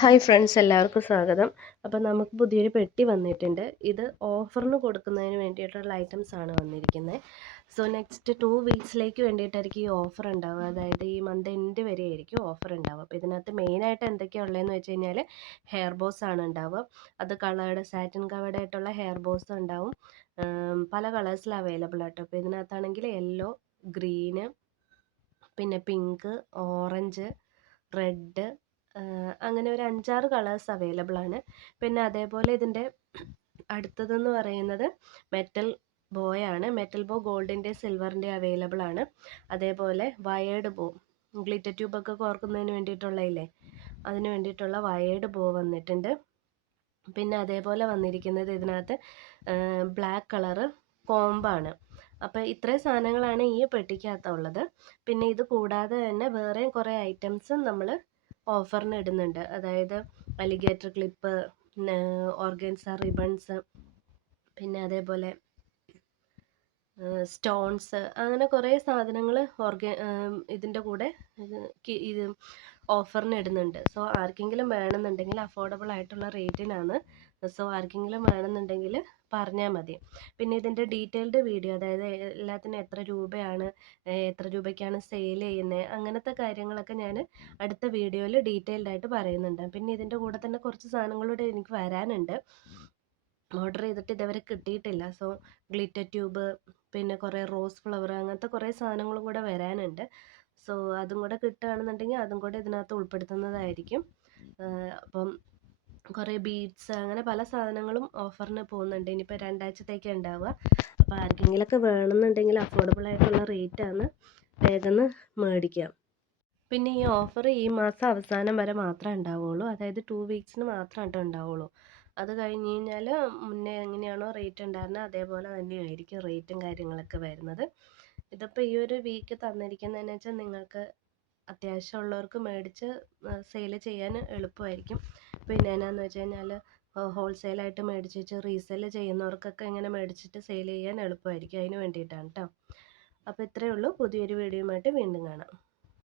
Hi friends, എല്ലാവർക്കും സ്വാഗതം. അപ്പോൾ നമുക്ക് പുതിയൊരു പെട്ടി വന്നിട്ടുണ്ട്. ഇത് ഓഫറിന് കൊടുക്കുന്നതിന് വേണ്ടിയിട്ടുള്ള ഐറ്റംസ് ആണ് വന്നിരിക്കുന്നത്. സോ നെക്സ്റ്റ് 2 വീക്സിലേക്ക് വേണ്ടിയിട്ടായിരിക്കും ഈ ഓഫർ ഉണ്ടാവുക. അതായത് ഈ മന്ത് എൻഡ് വരെ ആയിരിക്കും ഓഫർ ഉണ്ടാവുക. അപ്പോൾ ഇതിനകത്ത് മെയിനായിട്ട് എന്തൊക്കെയാണ് ഉള്ളതെന്ന് വെച്ച് കഴിഞ്ഞാൽ ഹെയർ ബോസ് ആണ് ഉണ്ടാവുക. അത് കളേർഡ് സാറ്റിൻ കവേർഡ് ആയിട്ടുള്ള ഹെയർ ബോസ് ഉണ്ടാവും. പല കളേഴ്സിൽ അവൈലബിൾ ആട്ടോ. അപ്പോൾ ഇതിനകത്താണെങ്കിൽ യെല്ലോ, ഗ്രീന്, പിന്നെ പിങ്ക്, ഓറഞ്ച്, റെഡ്, അങ്ങനെ ഒരു 5-6 കളേഴ്സ് അവൈലബിൾ ആണ്. പിന്നെ അതേപോലെ ഇതിൻ്റെ അടുത്തതെന്ന് പറയുന്നത് മെറ്റൽ ബോയ് ആണ്. മെറ്റൽ ബോ ഗോൾഡിൻ്റെ സിൽവറിൻ്റെ അവൈലബിൾ ആണ്. അതേപോലെ വയേർഡ് ബോ, ഗ്ലിറ്റർ ട്യൂബൊക്കെ കോർക്കുന്നതിന് വേണ്ടിയിട്ടുള്ളതില്ലേ, അതിന് വേണ്ടിയിട്ടുള്ള വയേർഡ് ബോ വന്നിട്ടുണ്ട്. പിന്നെ അതേപോലെ വന്നിരിക്കുന്നത് ഇതിനകത്ത് ബ്ലാക്ക് കളറ് കോമ്പാണ്. അപ്പോൾ ഇത്രയും സാധനങ്ങളാണ് ഈ പെട്ടിക്കകത്തുള്ളത്. പിന്നെ ഇത് കൂടാതെ തന്നെ വേറെയും കുറേ ഐറ്റംസും നമ്മൾ ഓഫറിന് ഇടുന്നുണ്ട്. അതായത് അലിഗേറ്റർ ക്ലിപ്പ്, ഓർഗൻസ റിബൺസ്, പിന്നെ അതേപോലെ സ്റ്റോൺസ്, അങ്ങനെ കുറേ സാധനങ്ങൾ ഇതിൻ്റെ കൂടെ ഇത് ഓഫറിന് ഇടുന്നുണ്ട്. സോ ആർക്കെങ്കിലും വേണമെന്നുണ്ടെങ്കിൽ അഫോർഡബിൾ ആയിട്ടുള്ള റേറ്റിനാണ്. സോ ആർക്കെങ്കിലും വേണമെന്നുണ്ടെങ്കിൽ പറഞ്ഞാൽ മതി. പിന്നെ ഇതിൻ്റെ ഡീറ്റെയിൽഡ് വീഡിയോ, അതായത് എല്ലാത്തിനും എത്ര രൂപയാണ്, എത്ര രൂപയ്ക്കാണ് സെയിൽ ചെയ്യുന്നത്, അങ്ങനത്തെ കാര്യങ്ങളൊക്കെ ഞാൻ അടുത്ത വീഡിയോയിൽ ഡീറ്റെയിൽഡ് ആയിട്ട് പറയുന്നുണ്ട്. പിന്നെ ഇതിൻ്റെ കൂടെ തന്നെ കുറച്ച് സാധനങ്ങളൂടെ എനിക്ക് വരാനുണ്ട്. ഓർഡർ ചെയ്തിട്ട് ഇതുവരെ കിട്ടിയിട്ടില്ല. സോ ഗ്ലിറ്റർ ട്യൂബ്, പിന്നെ കുറേ റോസ് ഫ്ലവർ, അങ്ങനത്തെ കുറേ സാധനങ്ങളും കൂടെ വരാനുണ്ട്. സോ അതും കൂടെ കിട്ടുകയാണെന്നുണ്ടെങ്കിൽ അതും കൂടെ ഇതിനകത്ത് ഉൾപ്പെടുത്തുന്നതായിരിക്കും. അപ്പം കുറേ ബീഡ്സ്, അങ്ങനെ പല സാധനങ്ങളും ഓഫറിന് പോകുന്നുണ്ട്. ഇനിയിപ്പോൾ 2 ആഴ്ചത്തേക്കാണ് ഉണ്ടാവുക. അപ്പോൾ ആർക്കെങ്കിലുമൊക്കെ വേണമെന്നുണ്ടെങ്കിൽ അഫോർഡബിൾ ആയിട്ടുള്ള റേറ്റാണ്, വേഗം മേടിക്കാം. പിന്നെ ഈ ഓഫർ ഈ മാസം അവസാനം വരെ മാത്രമേ ഉണ്ടാവുള്ളൂ. അതായത് 2 വീക്സിന് മാത്രമായിട്ട് ഉണ്ടാവുള്ളൂ. അത് കഴിഞ്ഞ് കഴിഞ്ഞാൽ മുന്നേ എങ്ങനെയാണോ റേറ്റ് ഉണ്ടായിരുന്നത് അതേപോലെ തന്നെയായിരിക്കും റേറ്റും കാര്യങ്ങളൊക്കെ വരുന്നത്. ഇതിപ്പോൾ ഈ ഒരു വീക്ക് തന്നിരിക്കുന്നതെന്ന് വെച്ചാൽ നിങ്ങൾക്ക് അത്യാവശ്യമുള്ളവർക്ക് മേടിച്ച് സെയിൽ ചെയ്യാൻ എളുപ്പമായിരിക്കും. പിന്നെ എന്നാന്ന് വെച്ച് കഴിഞ്ഞാൽ ഹോൾസെയിലായിട്ട് മേടിച്ച് വെച്ച് റീസെല് ചെയ്യുന്നവർക്കൊക്കെ ഇങ്ങനെ മേടിച്ചിട്ട് സെയിൽ ചെയ്യാൻ എളുപ്പമായിരിക്കും. അതിന് വേണ്ടിയിട്ടാണ് കേട്ടോ. അപ്പോൾ ഇത്രയേ ഉള്ളൂ. പുതിയൊരു വീഡിയോയുമായിട്ട് വീണ്ടും കാണാം.